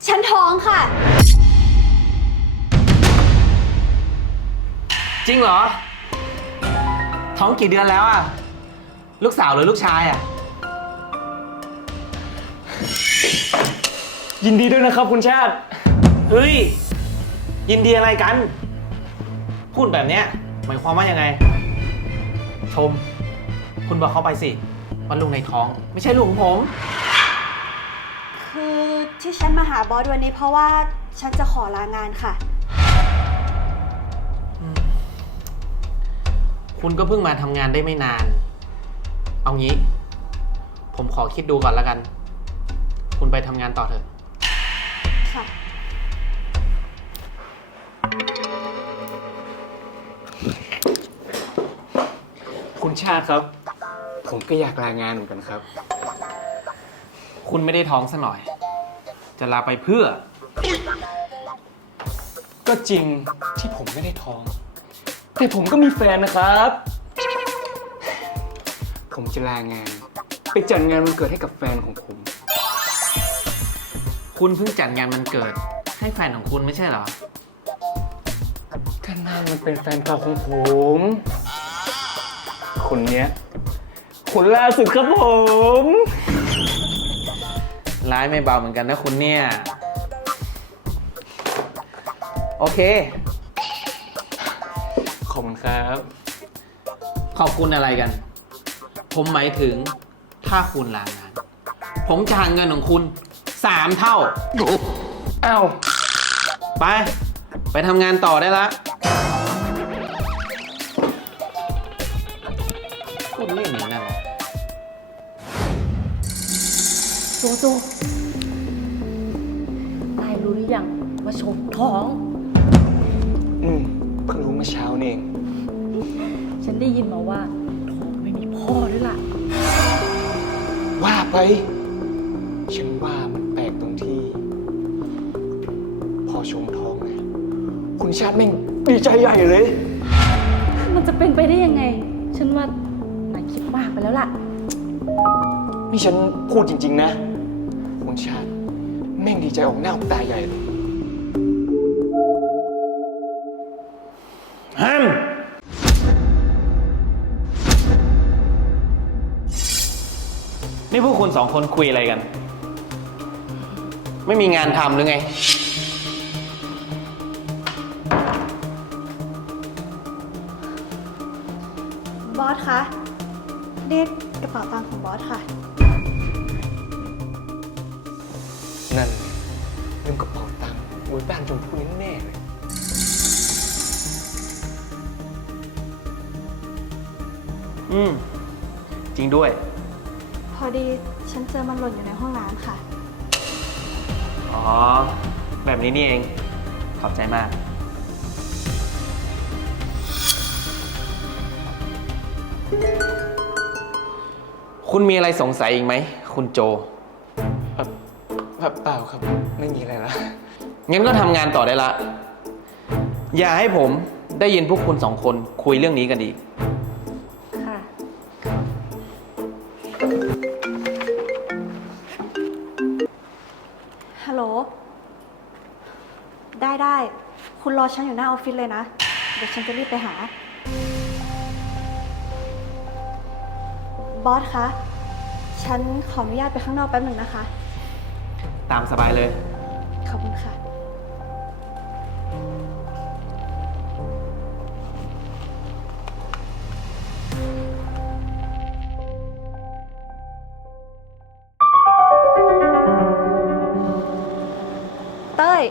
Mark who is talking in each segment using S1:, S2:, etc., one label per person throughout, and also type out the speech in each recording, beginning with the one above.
S1: ฉันท้องค่ะ
S2: จริงเหรอ ท้องกี่เดือนแล้วอะลูกสาวหรือลูกชายอะ
S3: ยินดีด้วยนะครับคุณชาติ
S2: เฮ้ย ยินดีอะไรกัน พูดแบบเนี้ยหมายความว่ายังไง ชม คุณบอกเขาไปสิว่าลูกในท้อง ไม่ใช่ลูกของผม
S1: คือที่ฉันมาหาบอสวันนี้เพราะว่าฉันจะขอลางานค่ะ
S2: คุณก็เพิ่งมาทำงานได้ไม่นาน เอางี้ ผมขอคิดดูก่อนแล้วกัน คุณไปทำงานต่อเถอะ
S1: ค่ะ
S3: คุณชาติครับ ผมก็อยากลางานเหมือนกันครับ
S2: คุณไม่ได้ท้องซะหน่อย จะลาไปเพื่อ
S3: ก็จริงที่ผมไม่ได้ท้อง แต่ผมก็มีแฟนนะครับ ผมจะลางาน ไปจัดงานวันเกิดให้กับแฟนของผม
S2: คุณเพิ่งจัดงานวันเกิด ให้แฟนของคุณไม่ใช่เหรอ
S3: ก็นั่นมันเป็นแฟนเก่าของผม คนเนี้ยคนล่าสุดครับผม
S2: ร้ายไม่เบาเหมือนกันนะคุณเนี่ย โอเค
S3: ขอบคุณครับ
S2: ขอบคุณอะไรกัน ผมหมายถึงถ้าคุณลางาน ผมจะหาเงินของคุณ3 เท่า
S3: อ้าว
S2: ไปทำงานต่อได้ละพูดเล่นอยู่นั่นแหละ
S4: โจโจนายรู้หรือยังว่าชมท้อง
S3: เพิ่งรู้เมื่อเช้านี่เอง
S4: ฉันได้ยินมาว่าท้องไม่มีพ่อด้วยล่ะ
S3: ว่าไป ฉันว่ามันแปลกตรงที่ พอชมท้องนะคุณชาติแม่งดีใจใหญ่เลย
S4: มันจะเป็นไปได้ยังไง ฉันว่านายคิดมากไปแล้วล่ะ
S3: นี่ฉันพูดจริงๆนะ คุณชาติแม่งดีใจออกหน้าออกตาใหญ่เลย
S2: ห้ามนี่พวกคุณ2 คนคุยอะไรกัน ไม่มีงานทำหรือไง
S1: บอสคะนี่กระเป๋าตังค์ของบอสค่ะ
S3: นั่นลืมกระเป๋าตังค์ไว้บ้านชมพู่แน่ๆเลย
S2: จริงด้วย
S1: พอดีฉันเจอมันหล่นอยู่ในห้องน้ำค่ะ
S2: อ๋อ แบบนี้นี่เอง ขอบใจมาก คุณมีอะไรสงสัยอีกไหม คุณโจ
S3: เปล่าครับ ไม่มีอะไรละ
S2: งั้นก็ทำงานต่อได้ละ อย่าให้ผมได้ยินพวกคุณ2 คนคุยเรื่องนี้กันอีก
S4: ค่ะ
S1: ฮัลโหล ได้ คุณรอฉันอยู่หน้าออฟฟิศเลยนะ เดี๋ยวฉันจะรีบไปหา บอสคะ ฉันขออนุญาตไปข้างนอกแป๊บหนึ่งนะคะ
S2: ตามสบายเลย
S1: ขอบคุณค่ะ เต้ย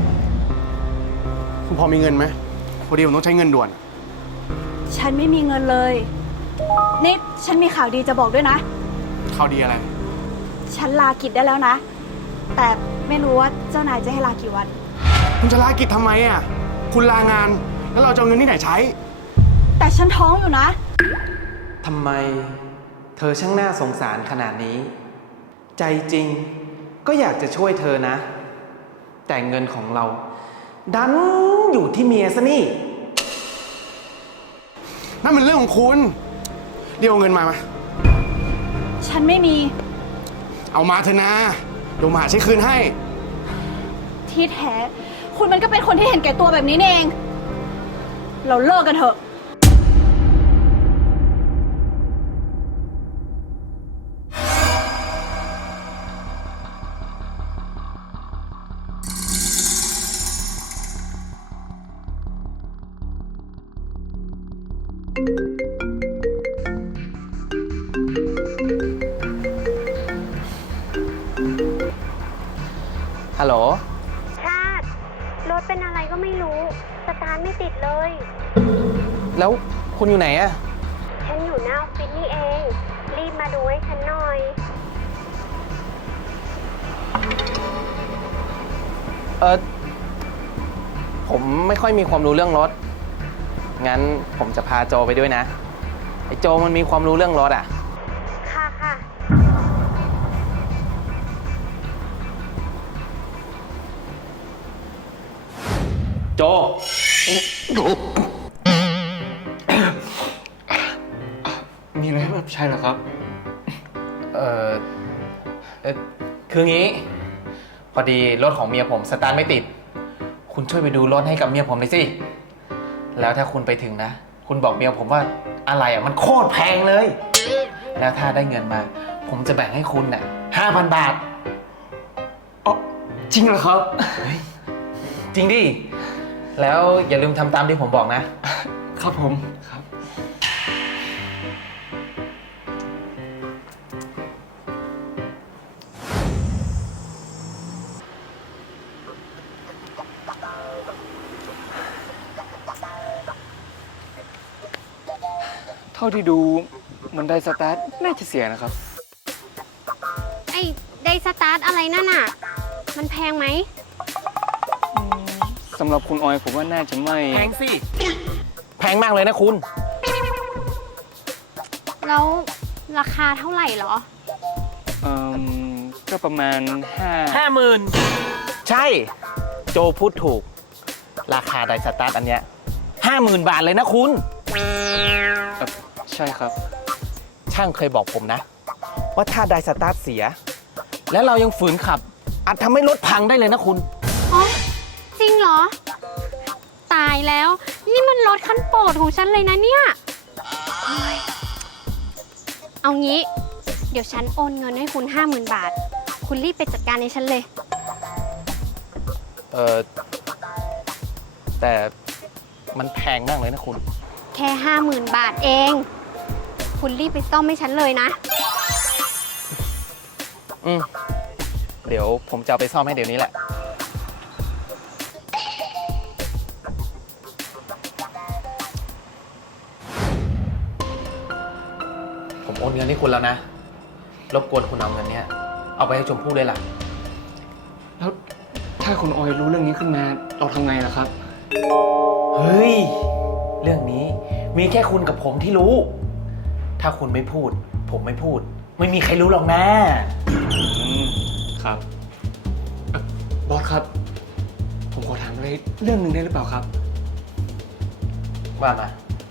S5: คุณพอมีเงินไหมพอดีผมต้องใช้เงินด่วน
S1: ฉันไม่มีเงินเลย นี่ฉันมีข่าวดีจะบอกด้วยนะ
S5: ข่าวดีอะไร
S1: ฉันลากิจได้แล้วนะ แต่ไม่รู้ว่าเจ้านายจะให้ลากี่วัน
S5: คุณจะลากิจทำไมอ่ะ คุณลางาน แล้วเราจะเอาเงินที่ไหนใช้
S1: แต่ฉันท้องอยู่นะ
S2: ทำไมเธอช่างน่าสงสารขนาดนี้ ใจจริงก็อยากจะช่วยเธอนะ แต่เงินของเรา ดันอยู่ที่เมียซะนี่
S5: นั่นเป็นเรื่องของคุณ เดี๋ยวเอาเงินมา
S1: ฉันไม่มี
S5: เอามาเถอะนะ เดี๋ยวมาหาใช้คืนให้
S1: ที่แท้ คุณมันก็เป็นคนที่เห็นแก่ตัวแบบนี้นี่เอง เราเลิกกันเถอะ
S2: ฮัลโหล
S6: ชาติ รถเป็นอะไรก็ไม่รู้ สตาร์ทไม่ติดเลย
S2: แล้วคุณอยู่ไหนอะ
S6: ฉันอยู่หน้าออฟฟิศนี่เอง รีบมาดูให้ฉันหน่อย
S2: ผมไม่ค่อยมีความรู้เรื่องรถ งั้นผมจะพาโจไปด้วยนะ ไอ้โจมันมีความรู้เรื่องรถอะ
S6: ค่ะค่ะ
S2: โจ
S3: มีอะไรให้รับใช้เหรอครับ
S2: เอ่อคืองี้ พอดีรถของเมียผมสตาร์ทไม่ติด คุณช่วยไปดูรถให้กับเมียผมหน่อยสิ แล้วถ้าคุณไปถึงนะ คุณบอกเมียผมว่าอะไรอ่ะมันโคตรแพงเลย แล้วถ้าได้เงินมา ผมจะแบ่งให้คุณน่ะ5,000 บาท
S3: อ๋อ จริงเหรอครับ
S2: จริงดิ แล้วอย่าลืมทำตามที่ผมบอกนะ
S3: ครับผมครับ เท่าที่ดูมันไดสตาร์ทน่าจะเสียนะครับ
S6: ไอ้ไดสตาร์ทอะไรนั่นน่ะ มันแพงไหม
S3: สำหรับคุณออยผมว่าน่าจะไม่
S2: แพงสิ แพงมากเลยนะคุณ
S6: แล้วราคาเท่าไหร่เหรอ
S3: ก็ประมาณ
S2: 50,000 ใช่ โจพูดถูก ราคาไดสตาร์ทอันเนี้ย50,000 บาทเลยนะคุณ
S3: ใช่ครับ
S2: ช่างเคยบอกผมนะ ว่าถ้าไดสตาร์ทเสีย แล้วเรายังฝืนขับ อาจทำให้รถพังได้เลยนะคุณ
S6: อ๋อ จริงเหรอ ตายแล้ว นี่มันรถคันโปรดของฉันเลยนะเนี่ยเฮ้ยเอางี้ เดี๋ยวฉันโอนเงินให้คุณ 50,000 บาท คุณรีบไปจัดการให้ฉันเลย
S2: แต่มันแพงมากเลยนะคุณ
S6: แค่ 50,000 บาทเอง คุณรีบไปซ่อมให้ฉันเลยนะ
S2: เดี๋ยวผมจะเอาไปซ่อมให้เดี๋ยวนี้แหละ ผมโอนเงินให้คุณแล้วนะ รบกวนคุณเอาเงินเนี้ย เอาไปให้ชมพู่เลยล่ะ
S3: แล้วถ้าคุณออยรู้เรื่องนี้ขึ้นมา เราทำไงล่ะครับ
S2: เฮ้ย เรื่องนี้มีแค่คุณกับผมที่รู้ ถ้าคุณไม่พูด ผมไม่พูด ไม่มีใครรู้หรอกนะ
S3: ครับบอสครับ ผมขอถามอะไรเรื่องหนึ่งได้หรือเปล่าครับ
S2: ว่ามา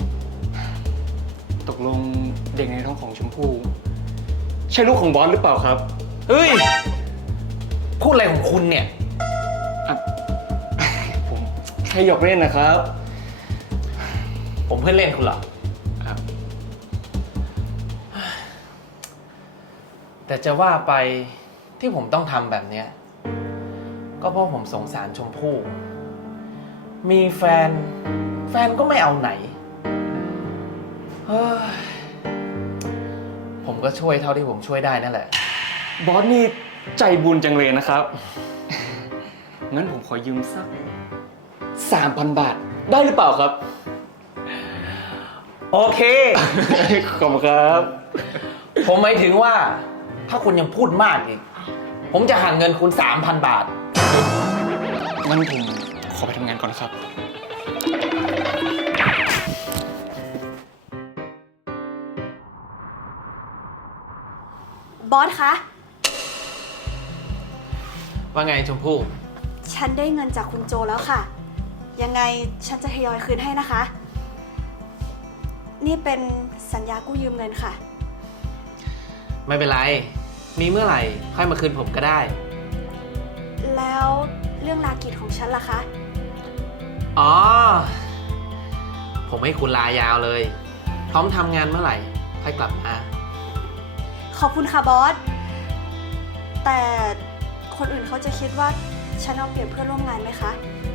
S3: ตกลงเด็กในท้องของชมพู่ใช่ลูกของบอสหรือเปล่าครับ
S2: เฮ้ย พูดอะไรของคุณเนี่ย
S3: อ่ะ ผมแค่หยอกเล่นนะครับ
S2: ผมเพื่อนเล่นคุณเหรอ
S3: ครับ
S2: แต่จะว่าไปที่ผมต้องทำแบบเนี้ยก็เพราะผมสงสารชมพู่ มีแฟนก็ไม่เอาไหน เฮ้ย ผมก็ช่วยเท่าที่ผมช่วยได้นั่นแหละ
S3: บอสนี่ใจบุญจังเลยนะครับ งั้นผมขอยืมสัก 3,000 บาท ได้หรือเปล่าครับ
S2: โอเค
S3: ขอบคุณครับ
S2: ผมหมายถึงว่า ถ้าคุณยังพูดมากอีก ผมจะหักเงินคุณ 3,000 บาท
S3: งั้นผมขอไปทำงานก่อนนะครับ
S1: บอสคะ
S2: ว่าไงชมพู่
S1: ฉันได้เงินจากคุณโจแล้วค่ะ ยังไงฉันจะทยอยคืนให้นะคะ นี่เป็นสัญญากู้ยืมเงินค่ะ
S2: ไม่เป็นไร มีเมื่อไหร่ ค่อยมาคืนผมก็ได้
S1: แล้วเรื่องรื่องลากิจของฉันล่ะคะ
S2: อ๋อ ผมให้คุณลายาวเลย พร้อมทำงานเมื่อไหร่ ค่อยกลับมา
S1: ขอบคุณค่ะบอส แต่คนอื่นเขาจะคิดว่าฉันเอาเปรียบเพื่อนร่วมงานไหมคะ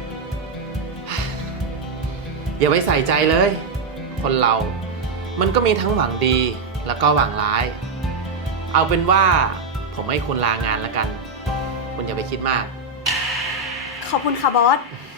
S2: อย่าไปใส่ใจเลย คนเรา มันก็มีทั้งหวังดีแล้วก็หวังร้าย เอาเป็นว่าผมให้คุณลางานแล้วกัน คุณอย่าไปคิดมาก
S1: ขอบคุณค่ะบอส